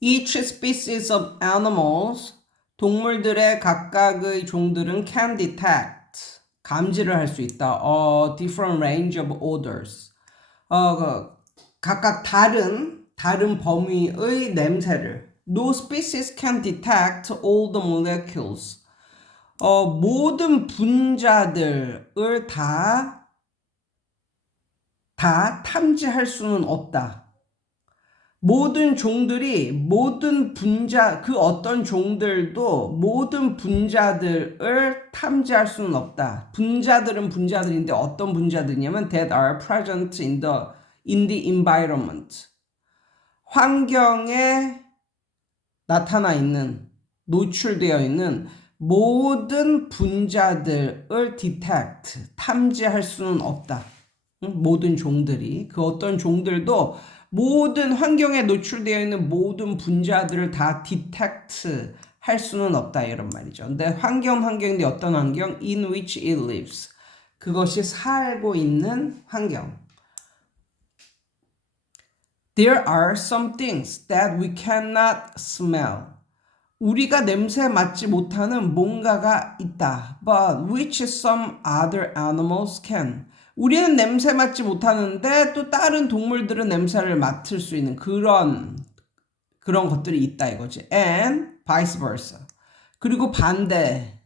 Each species of animals, 동물들의 각각의 종들은 can detect, 감지를 할 수 있다. A different range of odors. 어, 그, 각각 다른, 다른 범위의 냄새를. No species can detect all the molecules. 어, 모든 분자들을 다, 다 탐지할 수는 없다. 모든 종들이 모든 분자 그 어떤 종들도 모든 분자들을 탐지할 수는 없다. 분자들은 분자들인데 어떤 분자들이냐면 that are present in the in the environment. 환경에 나타나 있는 노출되어 있는 모든 분자들을 detect 탐지할 수는 없다. 응? 모든 종들이 그 어떤 종들도 모든 환경에 노출되어 있는 모든 분자들을 다 detect 할 수는 없다 이런 말이죠. 근데 환경 환경인데 어떤 환경? In which it lives. 그것이 살고 있는 환경. There are some things that we cannot smell. 우리가 냄새 맡지 못하는 뭔가가 있다. But which some other animals can. 우리는 냄새 맡지 못하는데 또 다른 동물들은 냄새를 맡을 수 있는 그런 그런 것들이 있다 이거지. And vice versa. 그리고 반대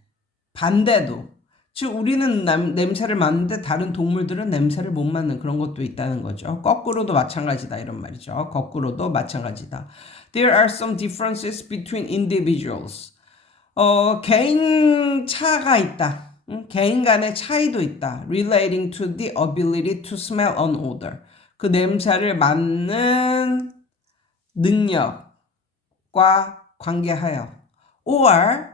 반대도 즉 우리는 남, 냄새를 맡는데 다른 동물들은 냄새를 못 맡는 그런 것도 있다는 거죠. 거꾸로도 마찬가지다 이런 말이죠. 거꾸로도 마찬가지다. There are some differences between individuals. 어, 개인 차가 있다. 응? 개인 간의 차이도 있다. Relating to the ability to smell an odor. 그 냄새를 맡는 능력과 관계하여. Or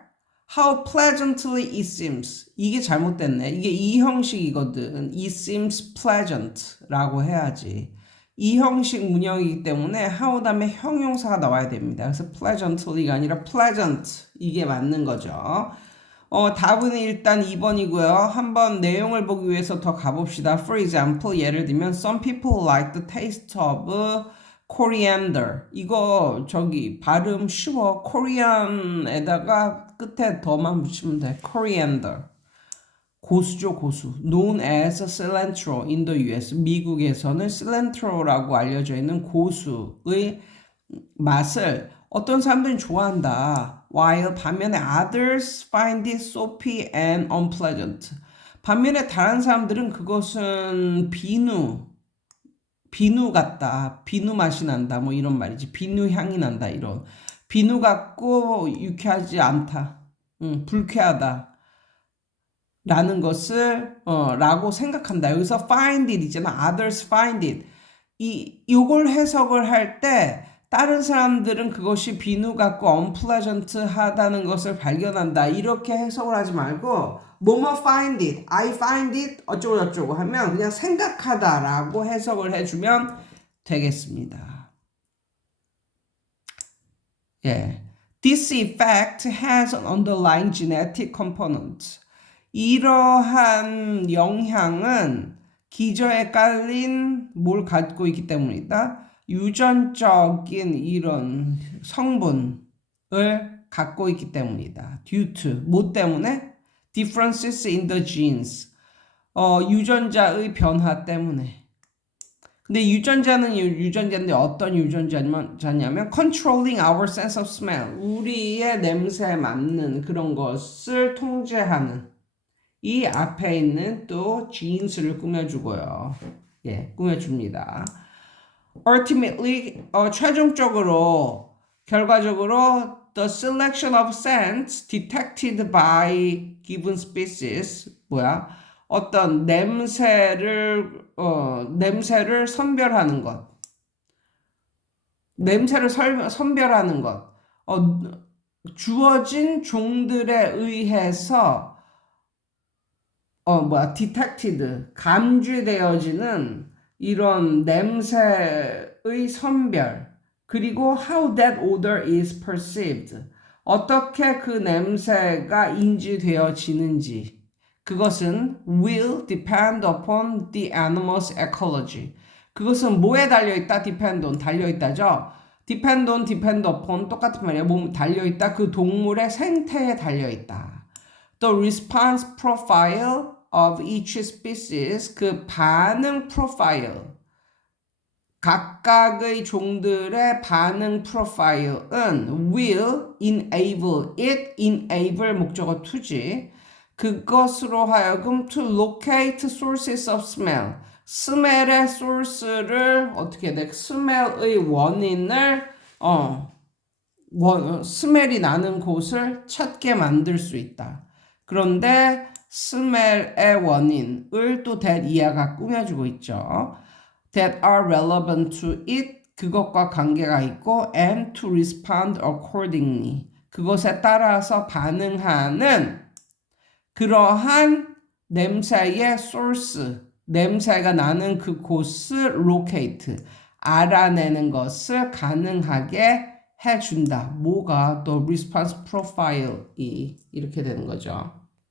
how pleasantly it seems. 이게 잘못됐네. 이게 이 형식이거든. It seems pleasant라고 해야지. 이 형식 문형이기 때문에 how 다음에 형용사가 나와야 됩니다. 그래서 pleasantly가 아니라 pleasant 이게 맞는 거죠. 어, 답은 일단 2번이고요. 한번 내용을 보기 위해서 더 가봅시다. For example, 예를 들면 Some people like the taste of coriander. 이거 저기 발음 쉬워. Korean에다가 끝에 더만 붙이면 돼. coriander. 고수죠, 고수. Known as cilantro in the US. 미국에서는 cilantro라고 알려져 있는 고수의 맛을 어떤 사람들은 좋아한다. While 반면에 others find it soapy and unpleasant. 반면에 다른 사람들은 그것은 비누, 비누 같다. 비누 맛이 난다. 뭐 이런 말이지. 비누 향이 난다. 이런. 비누 같고 유쾌하지 않다. 음, 불쾌하다. 라는 것을 어, 라고 생각한다. 여기서 find it 있잖아. others find it. 이 요걸 해석을 할 때 다른 사람들은 그것이 비누 같고 unpleasant 하다는 것을 발견한다. 이렇게 해석을 하지 말고 뭐뭐 find it, I find it 어쩌고 저쩌고 하면 그냥 생각하다라고 해석을 해주면 되겠습니다. 예. This effect has an underlying genetic component. 이러한 영향은 기저에 깔린 뭘 갖고 있기 때문이다. 유전적인 이런 성분을 갖고 있기 때문이다. due to 뭐 때문에? differences in the genes. 어, 유전자의 변화 때문에. 근데 유전자는 유전자인데 어떤 유전자냐면 controlling our sense of smell. 우리의 냄새에 맞는 그런 것을 통제하는 이 앞에 있는 또 genes를 꾸며주고요. 예, 꾸며줍니다. Ultimately 어, 최종적으로 결과적으로 the selection of scents detected by given species 뭐야 어떤 냄새를 어, 냄새를 선별하는 것 냄새를 설, 선별하는 것 어, 주어진 종들에 의해서 어 뭐야 detected 감지되어지는 이런 냄새의 선별, 그리고 how that odor is perceived. 어떻게 그 냄새가 인지되어지는지. 그것은 will depend upon the animal's ecology. 그것은 뭐에 달려 있다? depend on 달려 있다죠. depend on, depend upon 똑같은 말이야. 몸 달려 있다. 그 동물의 생태에 달려 있다. The response profile of each species 그 반응 프로파일 각각의 종들의 반응 프로파일은 will enable it enable 목적어 to지 그것으로 하여금 to locate sources of smell 스멜의 source를 어떻게 돼? 스멜의 원인을 어 원, 스멜이 나는 곳을 찾게 만들 수 있다. 그런데 스멜의 원인을 또 that 이하가 꾸며주고 있죠. that are relevant to it 그것과 관계가 있고 and to respond accordingly 그것에 따라서 반응하는 그러한 냄새의 source 냄새가 나는 그 곳을 locate 알아내는 것을 가능하게 해준다. 뭐가 또 response profile이 이렇게 되는 거죠.